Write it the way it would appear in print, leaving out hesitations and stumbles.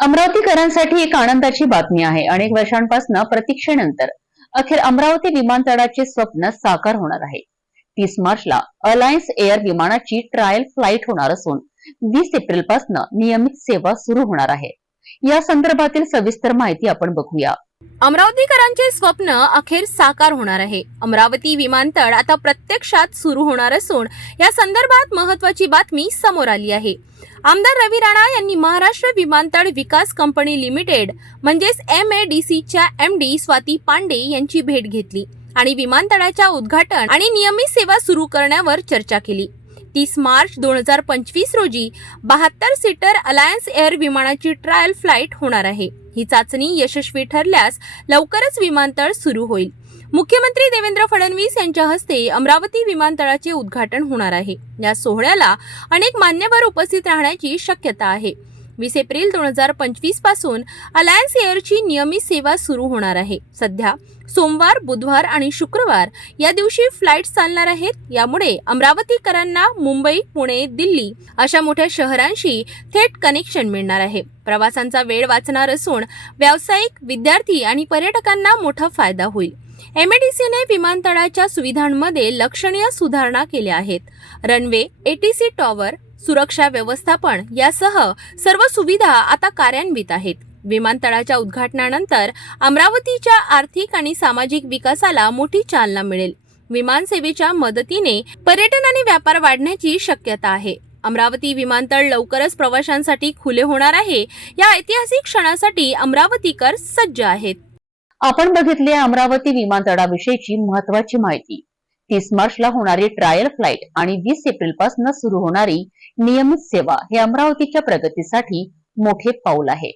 अमरावतीकरांसाठी एक आनंदाची बातमी आहे। अनेक वर्षांपासून प्रतीक्षेनंतर अखेर अमरावती विमानतळाचे स्वप्न साकार होणार आहे। 30 मार्चला अलायन्स एअर विमानाची ट्रायल फ्लाइट होणार असून 20 एप्रिल पासून नियमित सेवा सुरू होणार आहे। या संदर्भातील सविस्तर माहिती आपण बघूया। अमरावतीकरांचे स्वप्न अखेर साकार होणार आहे। अमरावती विमानतळ आता प्रत्यक्षात सुरू होणार असून या संदर्भात महत्त्वाची बातमी समोर आली आहे। आमदार रवी राणा यांनी महाराष्ट्र विमानतळ विकास कंपनी लिमिटेड म्हणजेच MADC च्या MD स्वाती पांडे यांची भेट घेतली आणि विमानतळाच्या उद्घाटन आणि नियमित सेवा सुरू करण्यावर चर्चा केली। 30 मार्च 2025 रोजी 72 सीटर अलायन्स एअर विमानाची ट्रायल फ्लाइट होणार आहे। ही चाचणी यशस्वी ठरल्यास लवकरच विमानतळ सुरू होईल। मुख्यमंत्री देवेंद्र फडणवीस यांच्या हस्ते अमरावती विमानतळाचे उद्घाटन होणार आहे। या सोहळ्याला अनेक मान्यवर उपस्थित राहण्याची शक्यता आहे। 20 एप्रिल 2025 पासून अलायन्स एअरची नियमित सेवा सुरू होणार आहे। सध्या सोमवार, बुधवार आणि शुक्रवार या दिवशी फ्लाइट चालणार आहेत। यामुळे अमरावतीकरांना मुंबई, पुणे, दिल्ली अशा मोठ्या शहरांशी थेट कनेक्शन मिळणार आहे। प्रवासांचा वेळ वाचणार असून व्यावसायिक, विद्यार्थी आणि पर्यटकांना मोठा फायदा होईल। MADCने विमानतळाच्या सुविधांमध्ये लक्षणीय सुधारणा केल्या आहेत। रनवे, ATC टॉवर, सुरक्षा व्यवस्थापन यासह सर्व सुविधा आता कार्यान्वित आहेत। विमानतळाच्या उद्घाटनानंतर अमरावतीच्या आर्थिक आणि सामाजिक विकासाला मोठी चालना मिळेल। विमान सेवेच्या मदतीने पर्यटन आणि व्यापार वाढण्याची शक्यता आहे। अमरावती विमानतळ लवकरच प्रवाशांसाठी खुले होणार आहे। या ऐतिहासिक क्षणासाठी अमरावतीकर सज्ज आहेत। आपण बघितले अमरावती विमानतळाविषयीची महत्त्वाची माहिती। 30 मार्चला होणारी ट्रायल फ्लाइट आणि 20 एप्रिल पासून सुरू होणारी नियमित सेवा हे अमरावतीच्या प्रगतीसाठी मोठे पाऊल आहे।